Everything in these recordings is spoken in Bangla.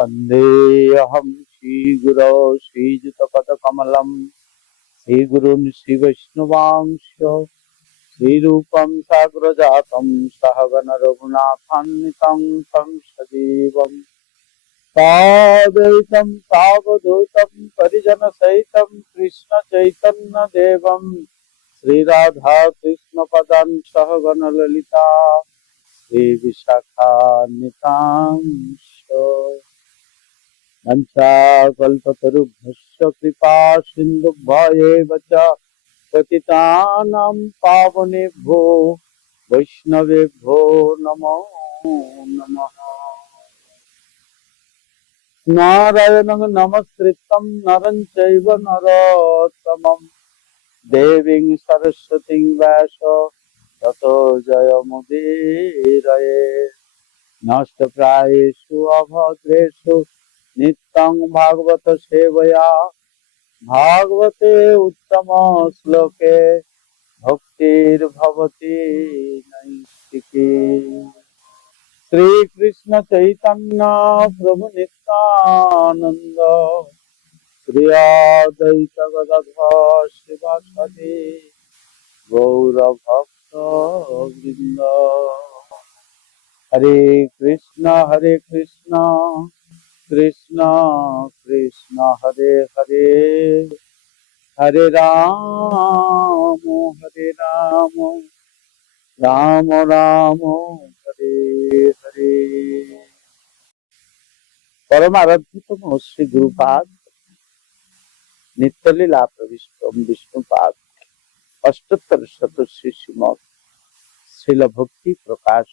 वन्देऽहं श्रीगुरौ श्रीयुतपदकमलं श्रीगुरून् श्रीवैष्णवांश श्रीरूपं साग्रजातं सहगण रघुनाथान्वितं तं सजीवम् साद्वैतं सावधूतं परिजनसहितं कृष्ण चैतन्य देवं श्रीराधा कृष्ण पदान् सहगण ललिता श्री विशाखान्वितांश वंशाकल्पतरुभ्यश्च कृपा सिन्धुभ्येव च पतितानां पावनेभ्यो वैष्णवेभ्यो नमो नमः। नारायणं नमस्कृतं नरं चैव नरोत्तमं देवीं सरस्वतीं व्यासं ततो जयमुदीरये। नष्टप्रायेषु अभद्रेषु नित्यं भागवत सेवया भागवते उत्तम श्लोके भक्तिर्भवति नैष्ठिकी। श्री कृष्ण चैतन्य प्रभु नित्यानंद श्री अद्वैत गदाधर शिवासादि गौर भक्त वृंद। हरे कृष्ण कृष्ण कृष्ण हरे हरे हरे राम राम राम हरे हरे। परम आराध्यतम श्री गुरुपाद नित्यलीला प्रविष्टम विष्णुपाद अष्टोत्तर शत श्री श्रीमद श्रील भक्ति प्रकाश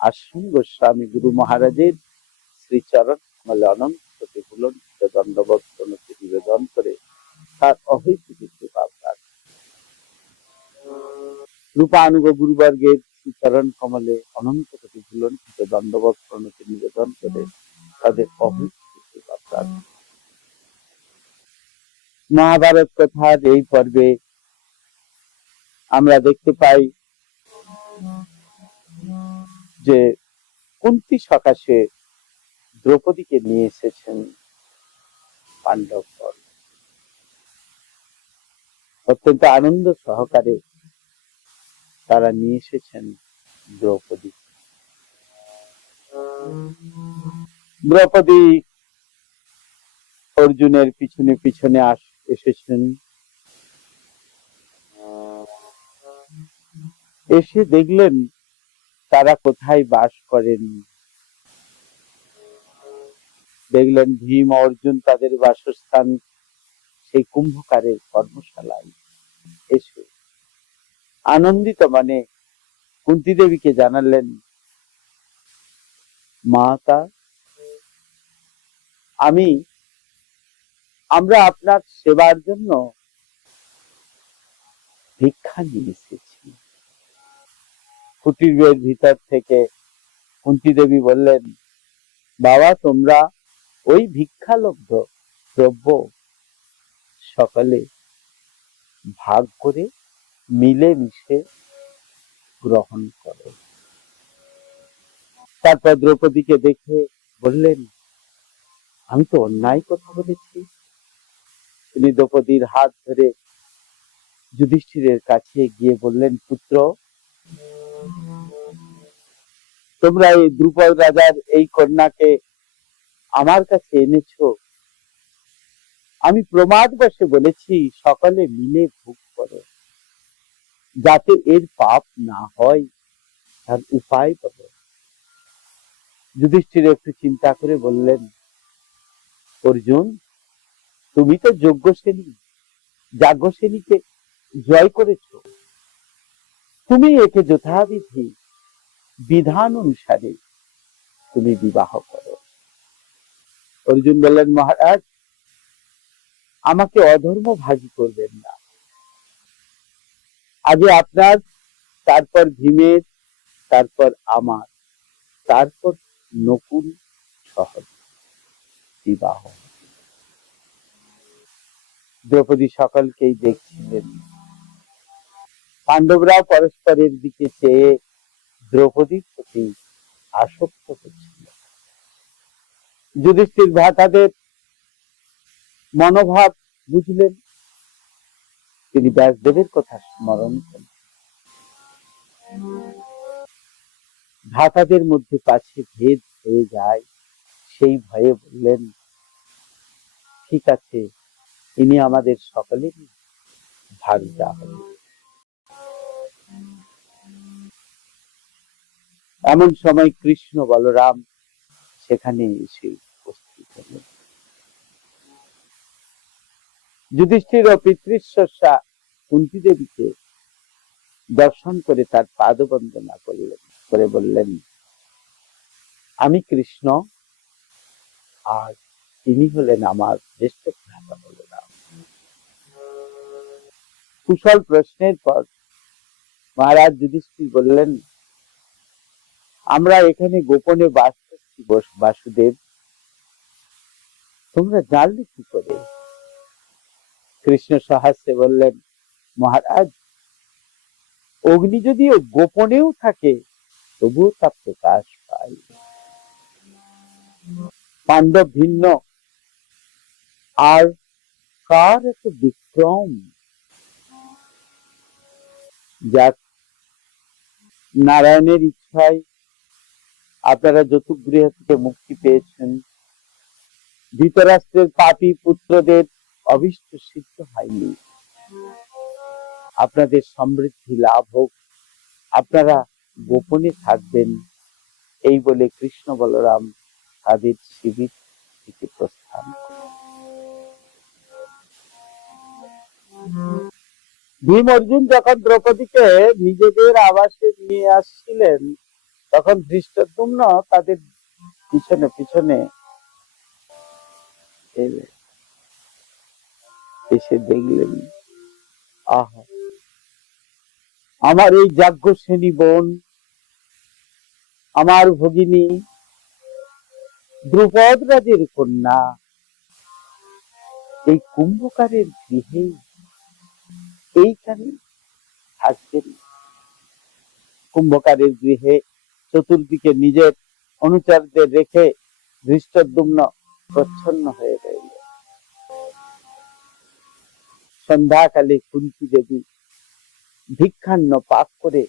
आश्रम गोस्वामी गुरु महाराजेर श्री चरण कमल अनंत प्रतिफलन दंडवत प्रणति निवेदन करे तार अहैतुक कृपा रूपानुग गुरुवर्गेर श्री चरण कमले अनंत प्रतिफलन दंडवत प्रणति निवेदन करे ताদের अहैतुक कृपा प्रार्थना। महाभारत कथार এই পর্বে আমরা দেখতে পাই যে কুন্তী সকাশে দ্রৌপদীকে নিয়ে এসেছেন পাণ্ডবগণ। অত্যন্ত আনন্দ সহকারে তারা নিয়ে এসেছেন দ্রৌপদী। দ্রৌপদী অর্জুনের পিছনে পিছনে এসেছেন। এসে দেখলেন তারা কোথায় বাস করেন। দেখলেন ভীম অর্জুন তাদের বাসস্থান সেই কুম্ভকারের কর্মশালায়। এসে আনন্দিত মানে কুন্তী দেবীকে জানালেন, মাতা আমরা আপনার সেবার জন্য ভিক্ষা নিয়ে এসেছি। কুটিরের ভিতর থেকে কুন্তী দেবী বললেন, বাবা তোমরা ওই ভিক্ষালব্ধ দ্রব্য সকলে ভাগ করে মিলেমিশে গ্রহণ করো। তারপর দ্রৌপদীকে দেখে বললেন, আমি তো অন্যায় কথা বলেছি। তিনি দ্রৌপদীর হাত ধরে যুধিষ্ঠিরের কাছে গিয়ে বললেন, পুত্র তোমরা এই দ্রুপদ রাজার এই কন্যাকে আমার কাছে এনেছো, আমি প্রমাদবশে বলেছি সকলে মিলে ভোগ করো, যাতে এর পাপ না হয় তার উপায় বলো। যুধিষ্ঠির একটু চিন্তা করে বললেন, অর্জুন তুমি তো যাজ্ঞসেনীকে জয় করেছ, তুমি একে যথাবিধি বিধান অনুসারে তুমি বিবাহ করো। অর্জুন বললেন, মহারাজ আমাকে অধর্ম ভাগী করবেন না, আগে আপনার, তারপর ভীমের, তারপর আমার, তারপর নকুল সহ বিবাহ। দ্রৌপদী সকলকেই দেখছিলেন। পাণ্ডবরাও পরস্পরের দিকে চেয়ে দ্রৌপদীর প্রতি আসক্ত হচ্ছিল। যুধিষ্ঠির ভ্রাতাদের মনোভাব বুঝলেন, তিনি ব্যাসদেবের কথা স্মরণ করেন। ভ্রাতাদের মধ্যে পাছে ভেদ হয়ে যায় সেই ভয়ে বললেন, ঠিক আছে, ইনি আমাদের সকলেরই ভার্যা হবেন। এমন সময় কৃষ্ণ বলরাম সেখানে এসে উপস্থিত হলেন। যুধিষ্ঠির ও পিতৃশ্বসা কুন্তী দেবীকে দর্শন করে তার পাদ বন্দনা করলেন, করে বললেন, আমি কৃষ্ণ, আর তিনি হলেন আমার জ্যেষ্ঠ ভ্রাতা বলরাম। কুশল প্রশ্নের পর মহারাজ যুধিষ্ঠির বললেন, আমরা এখানে গোপনে বাস করছি বাসুদেব, তোমরা জানলে কি করে? কৃষ্ণ সহাস্যে বললেন, মহারাজ, অগ্নি যদিও গোপনেও থাকে তবুও তা প্রকাশ পায়। পাণ্ডব ভিন্ন আর কার এত বিক্রম, যাক, নারায়ণের ইচ্ছায় আপনারা যতুগৃহ থেকে মুক্তি পেয়েছেন, ধৃতরাষ্ট্রের পাপী পুত্রদের অভিষ্ট সিদ্ধ হয়নি, আপনাদের সমৃদ্ধি লাভ হোক, আপনারা গোপনে থাকবেন, এই বলে কৃষ্ণ বলরাম তাদের শিবির থেকে প্রস্থান করেন। ভীম অর্জুন যখন দ্রৌপদীকে নিজেদের আবাসে নিয়ে আসছিলেন, তখন ধৃষ্টদ্যুম্ন তাদের পিছনে পিছনে এসে দেখলেন, আহা, আমার এই যাজ্ঞসেনী বোন, আমার ভগিনী দ্রুপদ রাজের কন্যা এই কুম্ভকারের গৃহে এইখানে থাকতেন। কুম্ভকারের গৃহে চতুর্দিকে নিজের অনুচরদের রেখে ধৃষ্টদ্যুম্ন প্রচ্ছন্ন হয়ে রইল। সন্ধ্যাকালে কুন্তী দেবী ভিক্ষান্ন পাক করে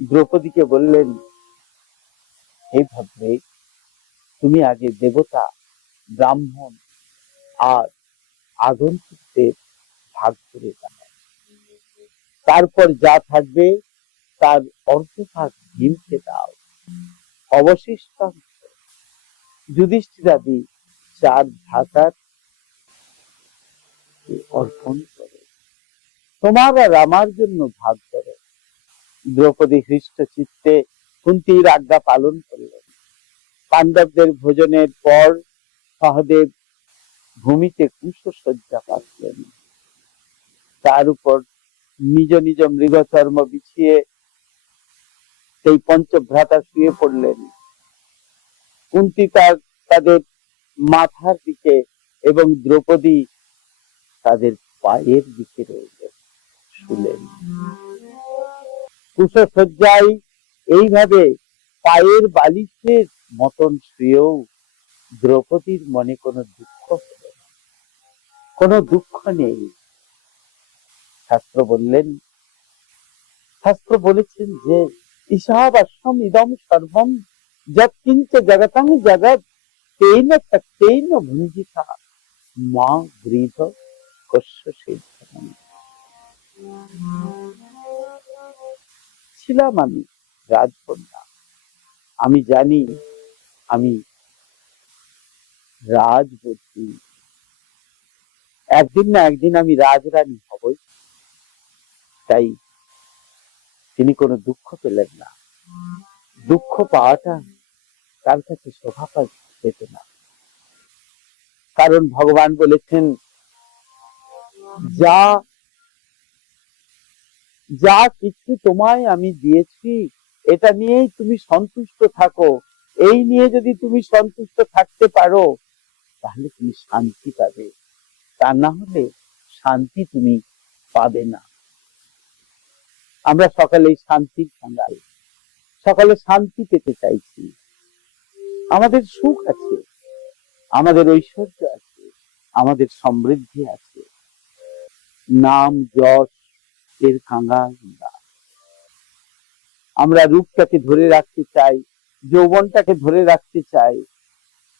দ্রৌপদীকে বললেন, হে ভদ্রে, তুমি আগে দেবতা, ব্রাহ্মণ আর আগন্তুকদের ভাগ করে দাও, তারপর যা থাকবে তার অর্ধভাগ ভীমকে দাও, অবশিষ্ট যুধিষ্ঠিরাদি 4 ভ্রাতার অর্পণ করে তোমার আর আমার জন্য ভাগ করো। দ্রৌপদী হৃষ্ট চিত্তে কুন্তীর আজ্ঞা পালন করলেন। পাণ্ডবদের ভোজনের পর সহদেব ভূমিতে কুশশয্যা পাতলেন, তার উপর নিজ নিজ মৃগচর্ম বিছিয়ে সেই পঞ্চভ্রাতা শুয়ে পড়লেন। কুন্তী তাদের মাথার দিকে এবং দ্রৌপদী তাদের পায়ের দিকে রইলেন, শুলেন। কুশশয্যায় এইভাবে পায়ের বালিশের মতন শুয়েও দ্রৌপদীর মনে কোনো দুঃখ হলো না, কোনো দুঃখ নেই। শাস্ত্র বলেছেন যে ঈশাবাস্যম ইদম সর্বম যৎকিঞ্চ জগতং জগৎ তেন তক্তেন ভুঞ্জিতা মা গৃহ কস্য সিদ্ধম। ছিলাম আমি রাজকন্যা, আমি জানি আমি রাজবতী, একদিন না একদিন আমি রাজরানী হবই। তাই তিনি কোনো দুঃখ পেলেন না। দুঃখ পাওয়াটা তার কাছে শোভা পেত না, কারণ ভগবান বলেছেন, যা যা কিছু তোমায় আমি দিয়েছি এটা নিয়েই তুমি সন্তুষ্ট থাকো, এই নিয়ে যদি তুমি সন্তুষ্ট থাকতে পারো তাহলে তুমি শান্তি পাবে, তা না হলে শান্তি তুমি পাবে না। আমরা সকালেই শান্তির সন্ধান, সকালে শান্তি পেতে চাইছি, আমাদের সুখ আছে, আমাদের ঐশ্বর্য আছে, আমাদের সমৃদ্ধি আছে, নাম যশ এর কাঙ্গাল না। আমরা রূপটাকে ধরে রাখতে চাই, যৌবনটাকে ধরে রাখতে চাই,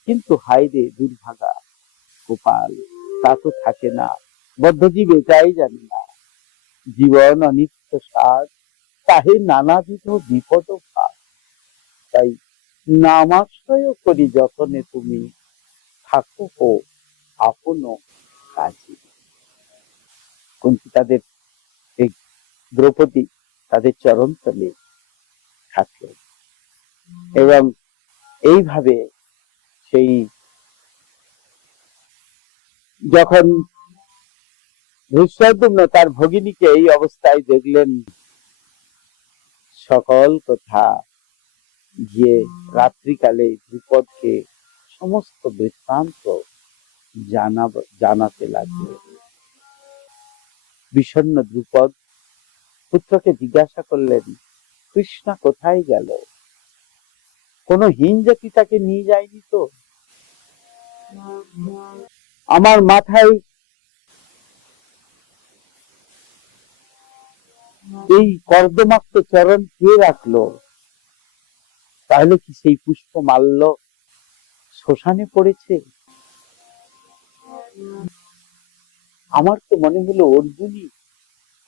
কিন্তু হায়রে দুর্ভাগা গোপাল, তা তো থাকে না। বদ্ধজীব এটাই জানে না, জীবন অনিত্য সার, তাহে নানাবিধ বিপদ ভার। তাই নামাশ্রয় করি যতনে তুমি, থাকো হো আপন কাজে। কুন্তী তাদের এই দ্রৌপদী তাদের চরণ তলে থাকলেন এবং এইভাবে সেই যখন ধৃষ্টদ্যুম্ন তার ভগিনীকে এই অবস্থায় দেখলেন, সকল কথা গিয়ে রাত্রিকালে দ্রুপদকে সমস্ত বৃত্তান্ত জানাতে লাগলো। বিষণ্ণ দ্রুপদ পুত্রকে জিজ্ঞাসা করলেন, কৃষ্ণা কোথায় গেল? কোনো হীন জাতি তাকে নিয়ে যায়নি তো? আমার মাথায় এই কর্দমাক্ত চরণ কে রাখলো? তাহলে কি সেই পুষ্প মাল্য শ্মশানে পড়েছে? আমার তো মনে হলো অর্জুনই,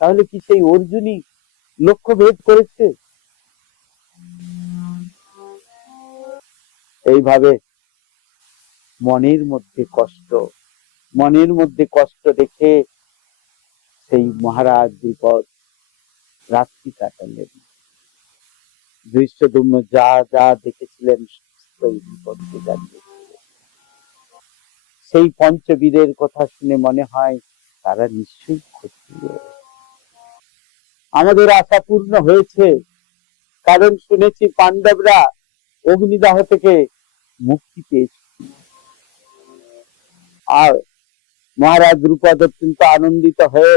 তাহলে কি সেই অর্জুনই লক্ষ্য ভেদ করেছে? এইভাবে মনের মধ্যে কষ্ট দেখে সেই মহারাজ দ্রুপদ রাত্রি কাটালেন। ধৃষ্টদ্যুম্ন যা যা দেখেছিলেন সেই দ্রুপদকে জানিয়েছিলেন। সেই পঞ্চবীরের কথা শুনে মনে হয় তারা নিশ্চয়ই ক্ষত্রিয়। আমাদের আশা পূর্ণ হয়েছে, কারণ শুনেছি পাণ্ডবরা অগ্নিদাহ থেকে মুক্তি পেয়েছে। আর মহারাজ দ্রুপদ অত্যন্ত আনন্দিত হয়ে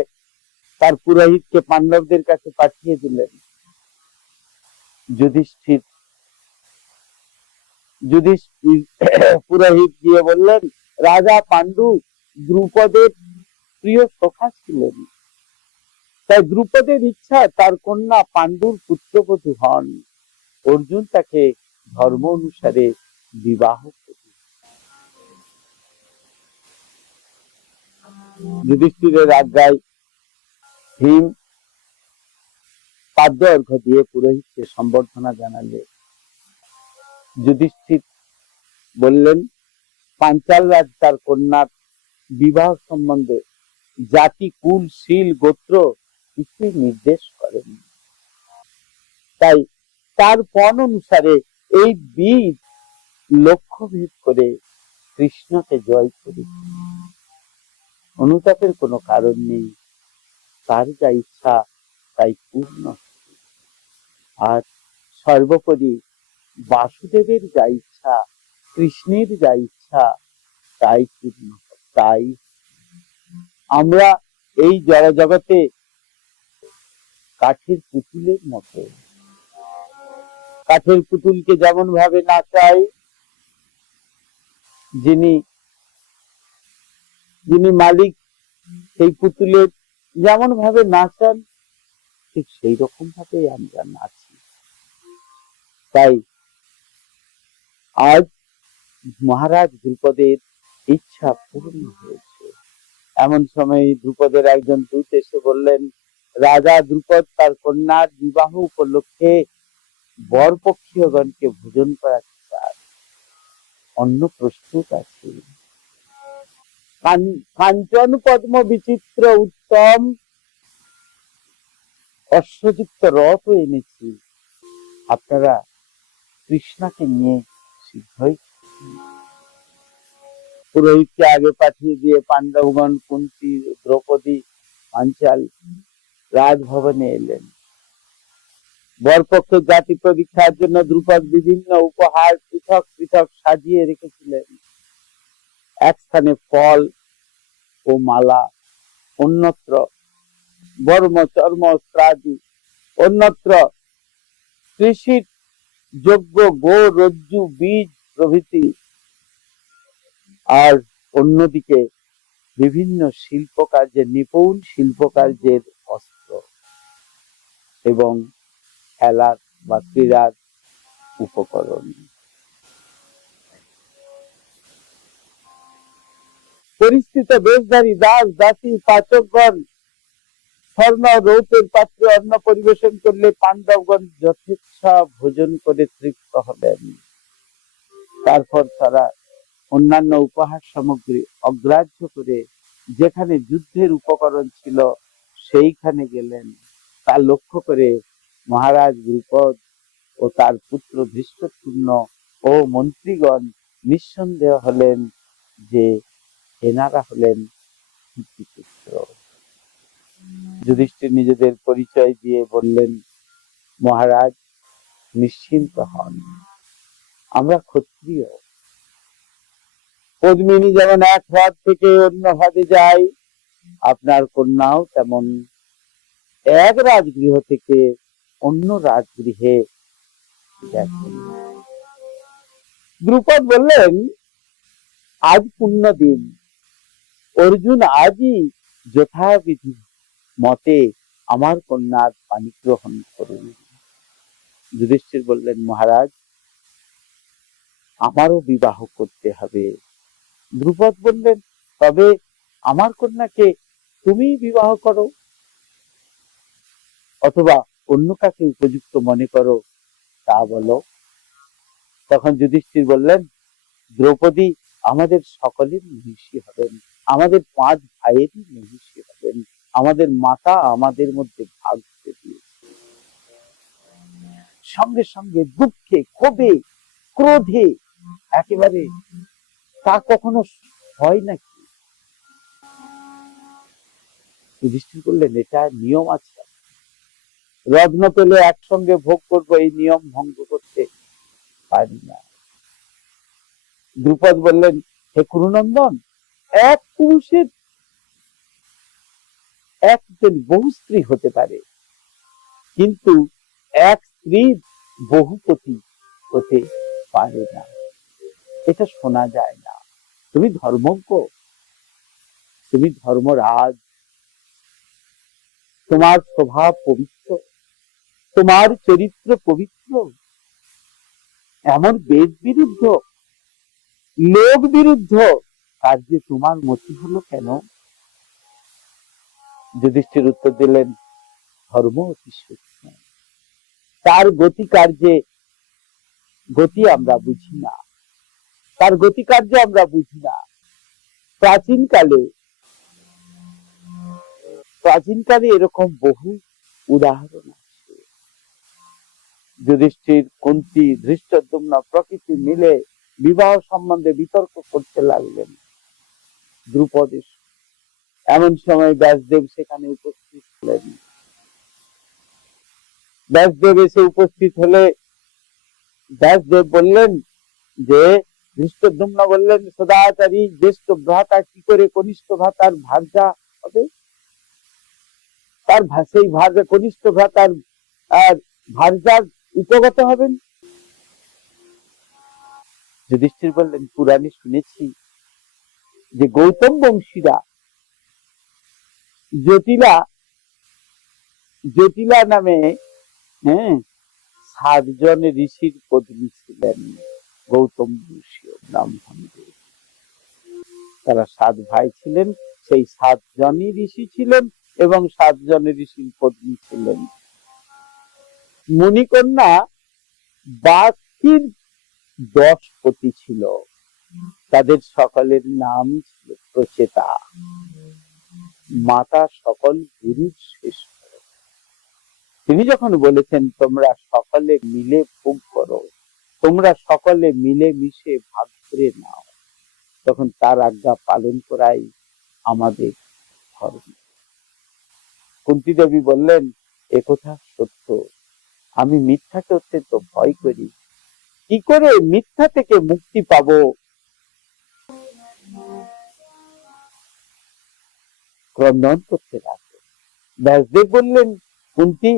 তার পুরোহিতকে পাণ্ডবদের কাছে পাঠিয়ে দিলেন। যুধিষ্ঠির পুরোহিত গিয়ে বললেন, রাজা পাণ্ডু দ্রুপদের প্রিয় সখা ছিলেন, তাই দ্রুপদের ইচ্ছা তার কন্যা পাণ্ডুর পুত্রবধূ হন। অর্জুন তাকে ধর্ম অনুসারে বিবাহ করবে। যুধিষ্ঠিরের আজ্ঞায় ভীম পাদ্য অর্ঘ্য দিয়ে পুরোহিতকে সম্বর্ধনা জানালে। যুধিষ্ঠির বললেন, পাঞ্চাল রাজ তার কন্যার বিবাহ সম্বন্ধে জাতি, কুল, শীল, গোত্র কিছুই নির্দেশ করেন। তাই তার পণ অনুসারে এই বীর লক্ষ্য ভেদ করে কৃষ্ণকে জয় করেছে। অনুতাপের কোনো কারণ নেই, তার যা ইচ্ছা তাই পূর্ণ। আর সর্বোপরি বাসুদেবের যা ইচ্ছা, কৃষ্ণের যা ইচ্ছা তাই পূর্ণ। তাই আমরা এই জড় জগতে কাঠের পুতুলের মতো, কাঠের পুতুলকে যেমন ভাবে নাচাই, যিনি মালিক সেই পুতুলের যেমন ভাবে নাচান, ঠিক সেই রকম ভাবে আমরা নাচি। তাই আজ মহারাজ দ্রুপদের ইচ্ছা পূর্ণ হয়েছে। এমন সময় দ্রুপদের একজন দূত এসে বললেন, রাজা দ্রুপদ তার কন্যার বিবাহ উপলক্ষে বরপক্ষীয়গণকে ভোজন করাতে চান, অন্ন প্রস্তুত আছে। কাঞ্চন পদ্ম বিচিত্র উত্তম অশ্বযুক্ত রথ এনেছি, আপনারা কৃষ্ণাকে নিয়ে শীঘ্রই। পুরোহিতকে আগে পাঠিয়ে দিয়ে পাণ্ডবগণ, কুন্তী, দ্রৌপদী, পাঞ্চাল রাজভবনে এলেন। বরপক্ষের জাতি পরীক্ষার জন্য দ্রুপদ বিভিন্ন উপহার পৃথক পৃথক সাজিয়ে রেখেছিলেন। এক স্থানে ফল ও মালা, অন্যত্র বর্ম, চর্ম, অস্ত্রাদি, অন্যত্র কৃষির যোগ্য গো, রজ্জু, বীজ প্রভৃতি আর অন্যদিকে বিভিন্ন শিল্পকার্যের নিপুণ শিল্পকার্যের অস্ত্র এবং খেলার বা ক্রীড়ার উপকরণ। পরিস্থিত বেশধারী দাস দাসী পাচকগণ স্বর্ণ রৌপ্যের পাত্রে অন্ন পরিবেশন করলে পাণ্ডবগণ যথেচ্ছা ভোজন করে তৃপ্ত হলেন। তারপর তারা অন্যান্য উপহার সামগ্রী অগ্রাহ্য করে যেখানে যুদ্ধের উপকরণ ছিল সেইখানে গেলেন। তা লক্ষ্য করে মহারাজ দ্রুপদ ও তার পুত্র ধৃষ্টদ্যুম্ন ও মন্ত্রীগণ নিঃসন্দেহ হলেন যে এনারা হলেন পুত্র। যুধিষ্ঠির নিজেদের পরিচয় দিয়ে বললেন, মহারাজ নিশ্চিন্ত হন, আমরা ক্ষত্রিয়। পদ্মিনী যেমন এক হ্রদ থেকে অন্য হ্রদে যায়, আপনার কন্যাও তেমন এক রাজগৃহ থেকে অন্য রাজগৃহে গেছেন। দ্রুপদ বললেন, আজ পুণ্য দিন, অর্জুন আজই যথাবিধি মতে আমার কন্যার পানি গ্রহণ করুন। যুধিষ্ঠির বললেন, মহারাজ আমারও বিবাহ করতে হবে। দ্রুপদ বললেন, তবে আমার কন্যাকে তুমি বিবাহ করো, অথবা অন্য কাকে উপযুক্ত মনে করো তা বলো। তখন যুধিষ্ঠির বললেন, দ্রৌপদী আমাদের সকলের মহিষী হবেন, আমাদের 5 ভাইয়েরই মহিষী হবেন, আমাদের মাতা আমাদের মধ্যে ভাগ করে দিয়েছে। সঙ্গে সঙ্গে দুঃখে ক্ষোভে ক্রোধে একেবারে তা কখনো হয় নাকি? যুধিষ্ঠির বললেন, এটা নিয়ম আছে, রত্ন পেলে একসঙ্গে ভোগ করবো, এই নিয়ম ভঙ্গ করতে পারি না। দ্রুপদ বললেন, হে কুরুনন্দন, এক পুরুষের একজন বহু স্ত্রী হতে পারে, কিন্তু এক স্ত্রীর বহুপতি হতে পারে না, এটা শোনা যায় না। তুমি ধর্মজ্ঞ, তুমি ধর্মরাজ, তোমার স্বভাব পবিত্র, তোমার চরিত্র পবিত্র, এমন বেদ বিরুদ্ধ লোক বিরুদ্ধ কার্যে তোমার মতি হলো কেন? যুধিষ্ঠির উত্তর দিলেন, ধর্ম অতি সূক্ষ্ম, তার গতি কার্যে গতি আমরা বুঝি না, তার গতি কার্য আমরা বুঝি না। প্রাচীনকালে এরকম বহু উদাহরণ আছে। যুধিষ্ঠির, কুন্তী, ধৃষ্টদ্যুম্ন প্রকৃতি মিলে বিবাহ সম্বন্ধে বিতর্ক করতে লাগলেন দ্রুপদের। এমন সময় ব্যাসদেব সেখানে উপস্থিত হলেন। ব্যাসদেব এসে উপস্থিত হলে ব্যাসদেব বললেন যে, ধৃষ্টদ্যুম্ন বললেন, সদাচারী জ্যেষ্ঠ ভ্রাতা কি করে কনিষ্ঠ ভ্রাতার ভার্যা হবে? তার সেই ভার্যা কনিষ্ঠ ভ্রাতার ভার্যার উপগত হবেন? যুধিষ্ঠির বললেন, পুরাণে শুনেছি যে গৌতম বংশীরা জটিলা নামে 7 জন ঋষির পত্নী ছিলেন, গৌতম বংশীয় ব্রাহ্মণদের। তারা 7 ভাই ছিলেন, সেই 7 জনই ঋষি ছিলেন এবং 7 জন ঋষির পত্নী ছিলেন। মুনিকন্যা বাকির 10 পতি ছিল, তাদের সকলের নাম ছিল প্রচেতা। মাতা সকল গুরুর শ্রেষ্ঠ। তিনি যখন বলেছেন, তোমরা সকলে মিলে ভোগ করো, তোমরা সকলে মিলে মিশে ভাগ করে নাও, তখন তার আজ্ঞা পালন করাই আমাদের ধর্ম। কুন্তী দেবী বললেন, একথা সত্য, আমি মিথ্যাকে অত্যন্ত ভয় করি, কি করে মিথ্যা থেকে মুক্তি পাবো? ক্রন্দন করতে লাগলো। ব্যাসদেব বললেন, কুন্তী,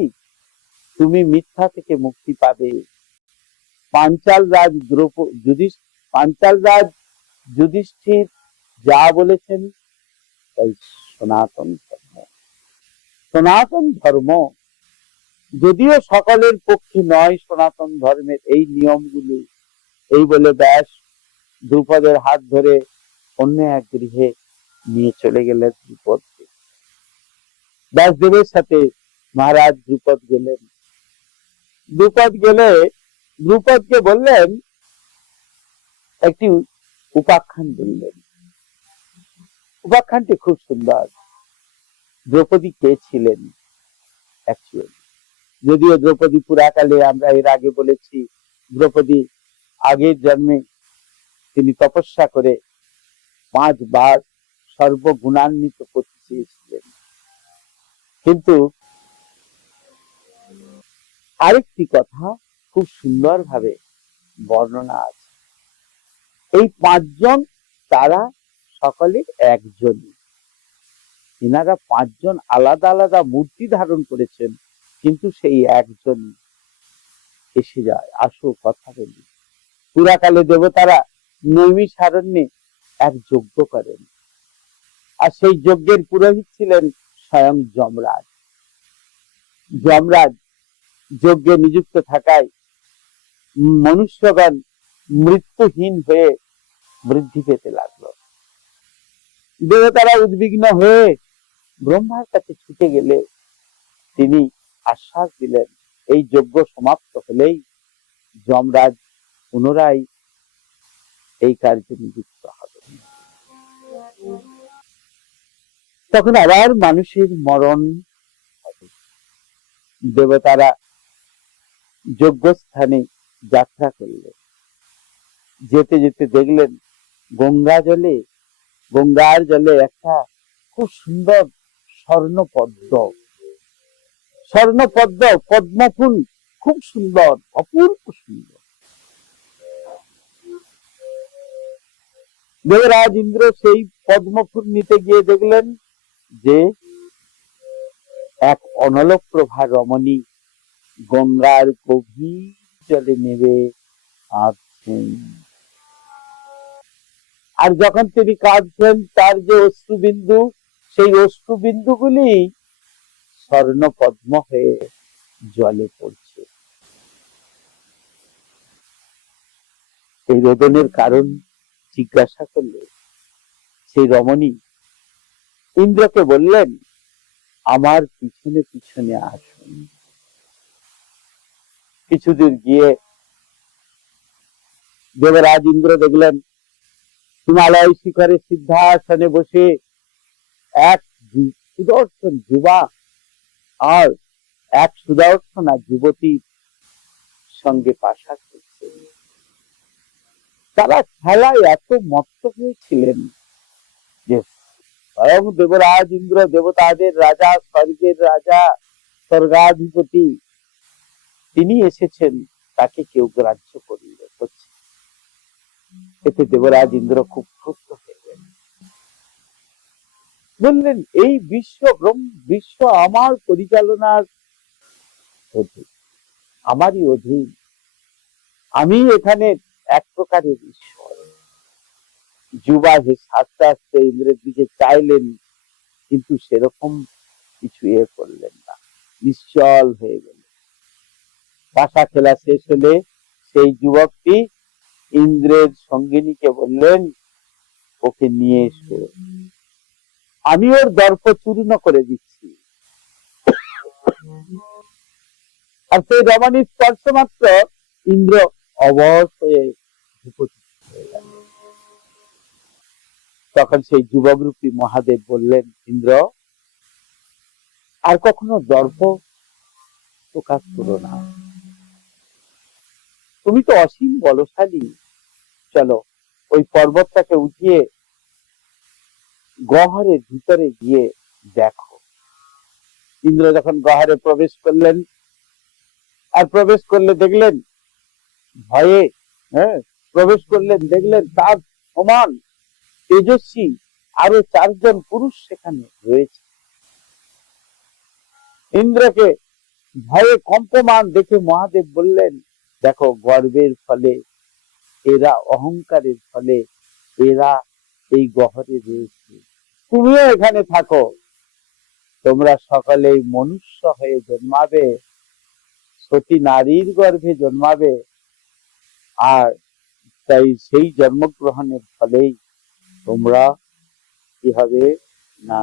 তুমি মিথ্যা থেকে মুক্তি পাবে। পাঞ্চাল রাজ যুধিষ্ঠির যা বলেছেন তাই সনাতন ধর্ম। সনাতন ধর্ম যদিও সকলের পক্ষে নয়, সনাতন ধর্মের এই নিয়মগুলি, এই বলে ব্যাস দ্রুপদের হাত ধরে অন্য এক গৃহে নিয়ে চলে গেলেন দ্রুপদকে। ব্যাসদেবের সাথে মহারাজ দ্রুপদ গেলেন। দ্রুপদ গেলে দ্রুপদকে বললেন, একটি উপাখ্যান বললেন। উপাখ্যানটি খুব সুন্দর। দ্রৌপদী কে ছিলেন অ্যাকচুয়ালি? যদিও দ্রৌপদী পুরাকালে, আমরা এর আগে বলেছি, দ্রৌপদী আগের জন্মে তিনি তপস্যা করে 5 বার সর্বগুণান্বিত করতে চেয়েছিলেন। কিন্তু আরেকটি কথা খুব সুন্দর ভাবে বর্ণনা আছে। এই 5 জন তারা সকলে একজনই। এনারা 5 জন আলাদা আলাদা মূর্তি ধারণ করেছেন, কিন্তু সেই একজনই এসে যায়। আসো কথা বলি। পুরাকালে দেবতারা নৈমিষারণ্যে এক যজ্ঞ করেন, আর সেই যজ্ঞের পুরোহিত ছিলেন স্বয়ং যমরাজ। যমরাজ যজ্ঞে নিযুক্ত থাকায় মনুষ্যগণ মৃত্যুহীন হয়ে বৃদ্ধি পেতে লাগলো। দেবতারা উদ্বিগ্ন হয়ে ব্রহ্মার কাছে ছুটে গেলে তিনি আশ্বাস দিলেন, এই যজ্ঞ সমাপ্ত হলেই যমরাজ পুনরায় এই কার্যে নিযুক্ত হবে। তখন আবার মানুষের মরণ হবে। দেবতারা যজ্ঞস্থানে যাত্রা করলেন। যেতে যেতে দেখলেন গঙ্গার জলে একটা খুব সুন্দর স্বর্ণপদ্ম, পদ্মফুল, খুব সুন্দর, অপূর্ব সুন্দর। দেবরাজ ইন্দ্র সেই পদ্মফুল নিতে গিয়ে দেখলেন যে এক অনলক প্রভা রমণী গঙ্গার গভীর জলে নেমে কাঁদছেন। আর যখন তিনি কাঁদছেন, তার যে অশ্রুবিন্দু, সেই অশ্রুবিন্দুগুলি স্বর্ণ পদ্ম হয়ে জলে পড়ছে। এই রোদনের কারণ জিজ্ঞাসা করলে সেই রমণী ইন্দ্রকে বললেন, আমার পিছনে পিছনে আসুন। কিছুদূর গিয়ে দেবরাজ ইন্দ্র দেখলেন হিমালয় শিখরে সিদ্ধাসনে বসে এক সুদর্শন যুবা আর এক সুদর্শনা যুবতীর সঙ্গে পাশা করছে। তারা খেলায় এত মত্ত হয়েছিলেন যে স্বয়ং দেবরাজ ইন্দ্র, দেবতাদের রাজা, স্বর্গের রাজা, স্বর্গাধিপতি, তিনি এসেছেন, তাকে কেউ গ্রাহ্য করছে। এতে দেবরাজ ইন্দ্র খুব ক্ষুব্ধ হয়ে গেলেন। বললেন, এই বিশ্ব আমার পরিচালনার অধীন, আমারই অধীন, আমি এখানে এক প্রকারের ঈশ্বর। যুবা আস্তে আস্তে ইন্দ্রের দিকে চাইলেন, কিন্তু সেরকম কিছু করলেন না, নিশ্চল হয়ে গেল। পাশা খেলা শেষ হলে সেই যুবকটি ইন্দ্রের সঙ্গিনীকে বললেন, ওকে নিয়ে এসো, আমি ওর দর্প চূর্ণ করে দিচ্ছি। আর সেই রমণীর স্পর্শ মাত্র ইন্দ্র অবশ হয়ে উপস্থিত হয়ে গেল। তখন সেই যুবকরূপী মহাদেব বললেন, ইন্দ্র, আর কখনো দর্প প্রকাশ করো না, তুমি তো অসীম বলশালী, চলো ওই পর্বতটাকে উঠিয়ে গহ্বরের ভিতরে গিয়ে দেখো। ইন্দ্র যখন গহ্বরে প্রবেশ করলেন, আর প্রবেশ করলে দেখলেন ভয়ে, প্রবেশ করলেন, দেখলেন তার সমান তেজস্বী আরো 4 জন পুরুষ সেখানে রয়েছে। ইন্দ্রকে ভয়ে কম্পমান দেখে মহাদেব বললেন, দেখো, গর্বের ফলে, এরা অহংকারের ফলে এরা এই গহরে রয়েছে, তুমিও এখানে থাকো, তোমরা সকলেই মনুষ্য হয়ে জন্মাবে, সতী নারীর গর্ভে জন্মাবে, আর তাই সেই জন্মগ্রহণের ফলেই তোমরা কি হবে না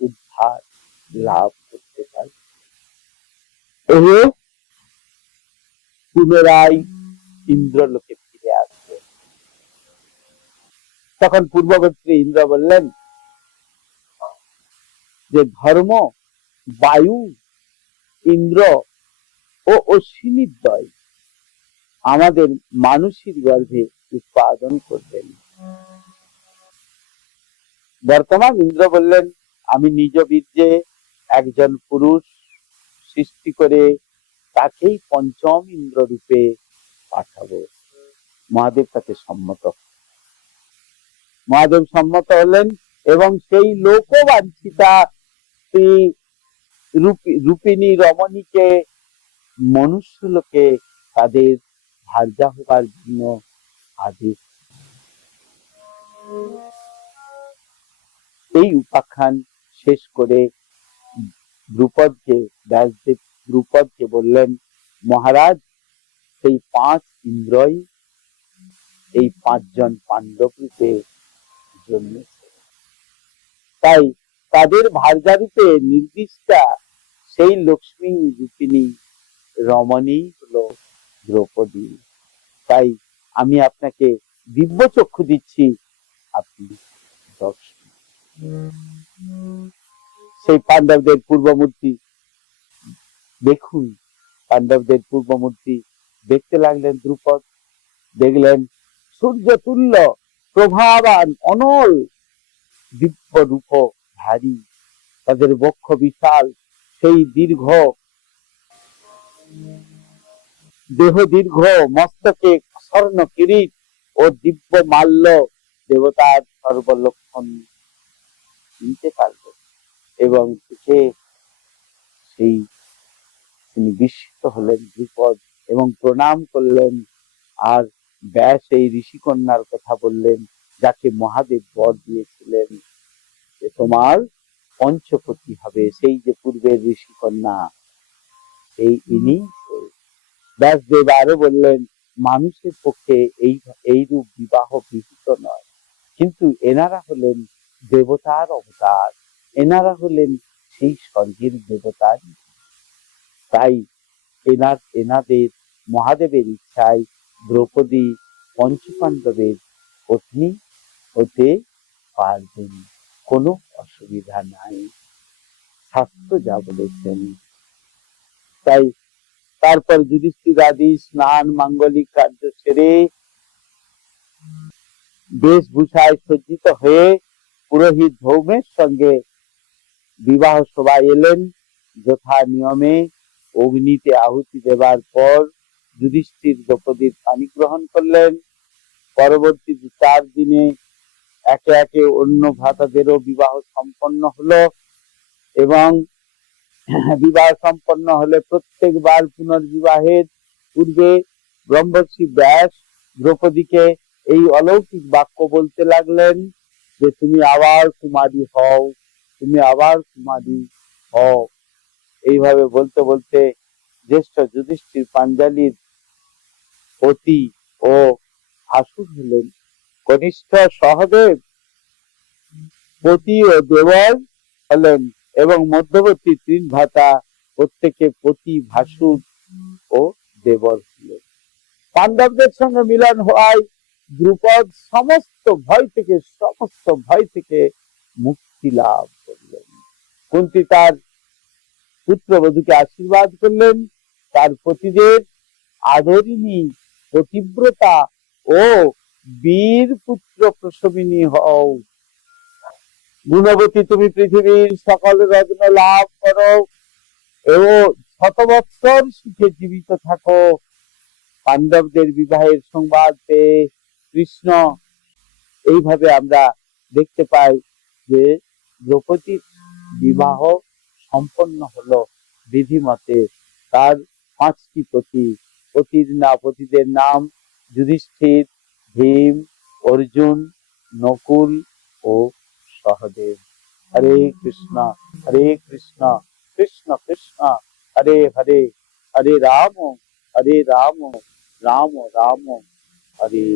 উদ্ধার লাভ করতে পারবে। পুনরায় ইন্দ্রলোকে ফিরে আসবে। তখন পূর্ববর্তী ইন্দ্র বললেন যে ধর্ম, বায়ু, ইন্দ্র ও অশ্বিনীদ্বয় আমাদের মানুষের গর্ভে উৎপাদন করবেন। বর্তমান ইন্দ্র বললেন, আমি নিজ বীর্যে একজন পুরুষ সৃষ্টি করে তাকেই পঞ্চম ইন্দ্র রূপে পাঠাবো। মহাদেব তাকে সম্মত, মহাদেব সম্মত হলেন এবং সেই লোকবাঞ্ছিতা রূপিণী রমণীকে মনুষ্য লোকে তাদের ভার্যা হবার জন্য আদেশ। এই উপাখ্যান শেষ করে ব্যাসদেব দ্রুপদকে বললেন, মহারাজ, সেই 5 ইন্দ্রই এই 5 জন পাণ্ডব রূপে জন্মেছে, তাই তাদের ভার্যা রূপে নির্দিষ্টা সেই লক্ষ্মী রূপিণী রমণী হলো দ্রৌপদী। তাই আমি আপনাকে দিব্য চক্ষু দিচ্ছি, আপনি দর্শন। সেই পাণ্ডবদের পূর্বমূর্তি দেখুন। পাণ্ডবদের পূর্বমূর্তি দেখতে লাগলেন দ্রুপদ। দেখলেন সূর্য তুল্য প্রভাবান অনল দিব্য রূপ ধারী, তাদের বক্ষ বিশাল, সেই দীর্ঘ দেহ দীর্ঘ, মস্তকে স্বর্ণ কিরীট ও দিব্য মাল্য, দেবতার সর্বলক্ষণ চিনতে পারলেন এবং সেই তিনি বিস্মিত হলেন দ্রুপদ এবং প্রণাম করলেন। আর ব্যাস এই ঋষিকন্যার কথা বললেন, যাকে মহাদেব বর দিয়েছিলেন যে তোমার পঞ্চপতি হবে, সেই যে পূর্বের ঋষিকন্যা, এই ইনি। ব্যাসদেব আরো বললেন, মানুষের পক্ষে এইরূপ বিবাহ বিহিত নয়, কিন্তু এনারা হলেন দেবতার অবতার, এনারা হলেন সেই স্বর্গের দেবতার। তাই এনাদের মহাদেবের ইচ্ছায় দ্রৌপদী পঞ্চপাণ্ডবের পত্নী হতে পারবেন, কোনো অসুবিধা নাই, শাস্ত্র যা বলেছেন। তাই তারপর যুধিষ্ঠির আদি স্নান মাঙ্গলিক কার্য সেরে বেশভূষায় সজ্জিত হয়ে পুরোহিত ধৌমের সঙ্গে বিবাহ সভায় এলেন। যথা নিয়মে অগ্নিতে আহুতি দেবার পর যুধিষ্ঠির দ্রৌপদীর পানি গ্রহণ করলেন। পরবর্তী 4 দিনে একে একে অন্য ভ্রাতাদেরও বিবাহ সম্পন্ন হলো এবং বিবাহ সম্পন্ন হলে প্রত্যেকবার পুনর্বিবাহের পূর্বে ব্রহ্মর্ষি ব্যাস দ্রৌপদীকে এই অলৌকিক বাক্য বলতে লাগলেন যে তুমি আবার কুমারী হও, তুমি আবার কুমারী হও। এইভাবে বলতে বলতে জ্যেষ্ঠ যুধিষ্ঠির পাঞ্চালীর পতি ও ভাসুর হলেন, কনিষ্ঠ সহদেব পতি ও দেবর হলেন এবং মধ্যবর্তী 3 ভ্রাতা প্রত্যেকে পতি, ভাসুর ও দেবর হলেন। পাণ্ডবদের সঙ্গে মিলন হওয়ায় দ্রুপদ সমস্ত ভয় থেকে মুক্তি লাভ করলেন। কুন্তী তার পুত্রবধূকে আশীর্বাদ করলেন, তার পতিদের আদরিণী, পতিব্রতা ও বীর পুত্র প্রসবিনী হও। গুণবতী তুমি পৃথিবীর সকল রত্ন লাভ করো এবং 100 বৎসর সুখে জীবিত থাকো। পাণ্ডবদের বিবাহের সংবাদ পেয়ে কৃষ্ণ, এইভাবে আমরা দেখতে পাই যে দ্রৌপদীর বিবাহ সম্পন্ন হলো বিধিমতে। তার 5টি পতিদের নাম যুধিষ্ঠির, ভীম, অর্জুন, নকুল ও সহদেব। হরে কৃষ্ণ কৃষ্ণ কৃষ্ণ হরে হরে, হরে রাম রাম রাম হরে